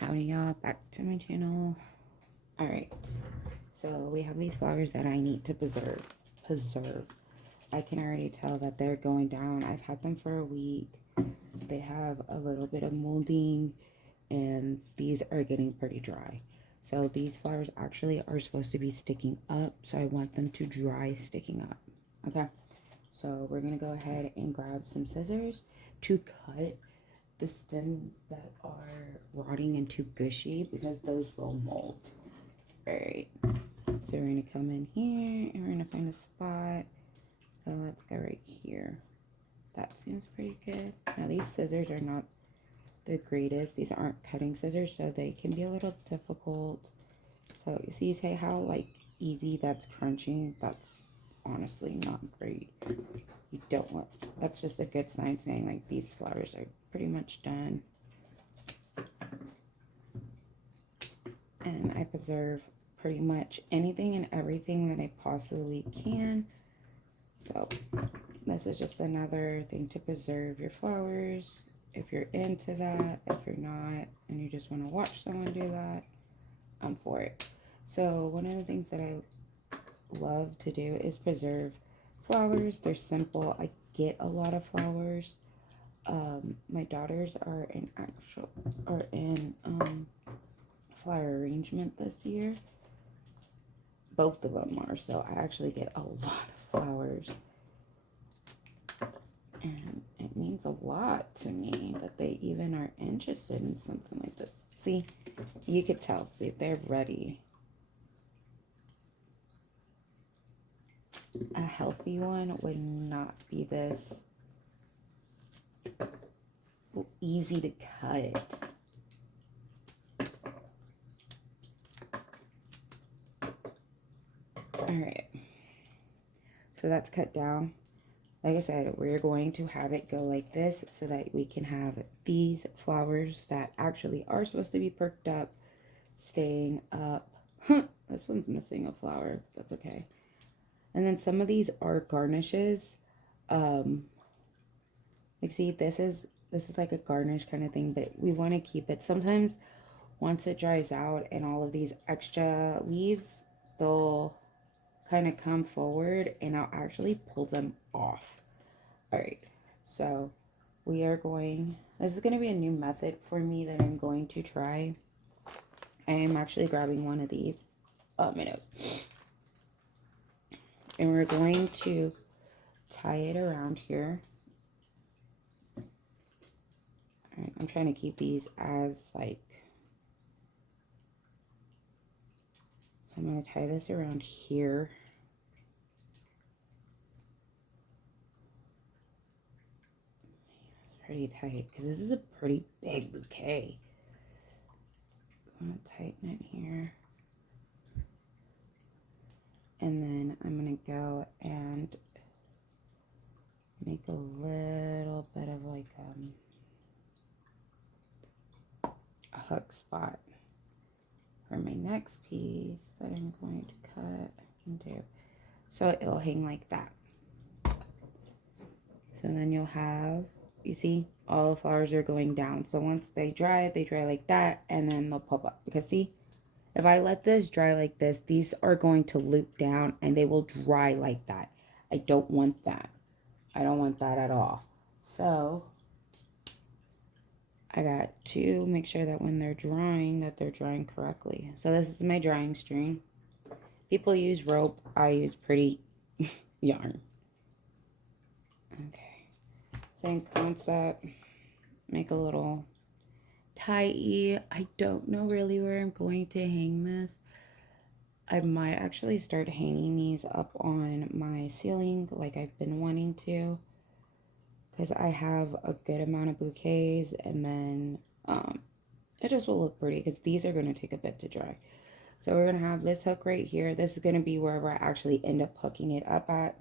Howdy y'all, back to my channel. Alright, so we have these flowers that I need to preserve. I can already tell that they're going down. I've had them for a week. They have a little bit of molding and these are getting pretty dry. So these flowers actually are supposed to be sticking up, so I want them to dry sticking up. Okay, so we're gonna go ahead and grab some scissors to cut the stems that are rotting and too gushy because those will mold. Alright, so we're going to come in here and we're going to find a spot. So let's go right here. That seems pretty good. Now these scissors are not the greatest. These aren't cutting scissors, so they can be a little difficult. So you see how like easy that's crunching? That's honestly not great. You don't want, that's just a good sign saying like these flowers are pretty much done. And I preserve pretty much anything and everything that I possibly can. So this is just another thing to preserve your flowers. If you're into that, if you're not, and you just want to watch someone do that, I'm for it. So one of the things that I love to do is preserve flowers. They're simple. I get a lot of flowers. My daughters are in flower arrangement this year. Both of them are, so I actually get a lot of flowers. And it means a lot to me that they even are interested in something like this. See, you could tell. See, they're ready. A healthy one would not be this easy to cut. Alright, so that's cut down. Like I said, we're going to have it go like this so that we can have these flowers that actually are supposed to be perked up, staying up. This one's missing a flower. That's okay. And then some of these are garnishes. Like see, this is like a garnish kind of thing, but we want to keep it. Sometimes once it dries out and all of these extra leaves, they'll kind of come forward and I'll actually pull them off. All right, so we are going, this is going to be a new method for me that I'm going to try. I am actually grabbing one of these. Oh, my nose. And we're going to tie it around here. All right, I'm trying to keep these as like, I'm going to tie this around here. It's pretty tight because this is a pretty big bouquet. I'm going to tighten it here. And then I'm going to go and make a little bit of like a hook spot for my next piece that I'm going to cut and do. So it'll hang like that. So then you'll have, you see, all the flowers are going down. So once they dry like that, and then they'll pop up. Because see, if I let this dry like this, these are going to loop down and they will dry like that. I don't want that. I don't want that at all. So I got to make sure that when they're drying, that they're drying correctly. So this is my drying string. People use rope. I use pretty yarn. Okay. Same concept. Make a little tie-y. I don't know really where I'm going to hang this. I might actually start hanging these up on my ceiling like I've been wanting to, because I have a good amount of bouquets, and then it just will look pretty because these are going to take a bit to dry. So we're going to have this hook right here. This is going to be wherever I actually end up hooking it up at.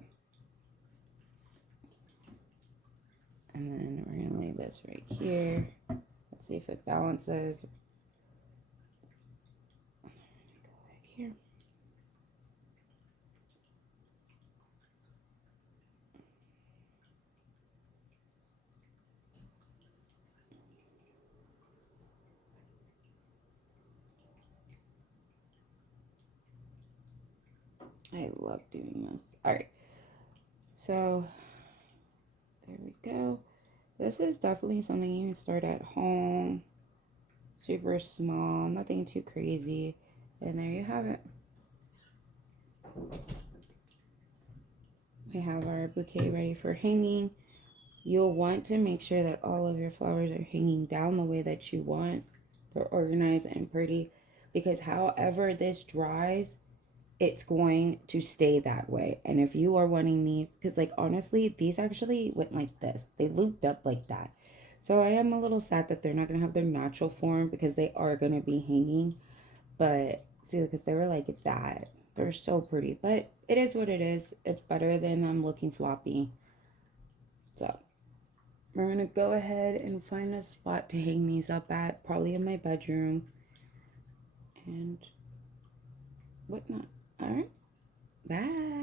And then we're going to lay this right here. Let's see if it balances. Go right here. I love doing this. All right. So there we go. This is definitely something you can start at home. Super small, nothing too crazy. And there you have it. We have our bouquet ready for hanging. You'll want to make sure that all of your flowers are hanging down the way that you want. They're organized and pretty, because however this dries, it's going to stay that way. And if you are wanting these, because like honestly, these actually went like this. They looped up like that. So I am a little sad that they're not going to have their natural form, because they are going to be hanging. But see, because they were like that. They're so pretty. But it is what it is. It's better than them looking floppy. So we're going to go ahead and find a spot to hang these up at. Probably in my bedroom. And whatnot. All right. Bye.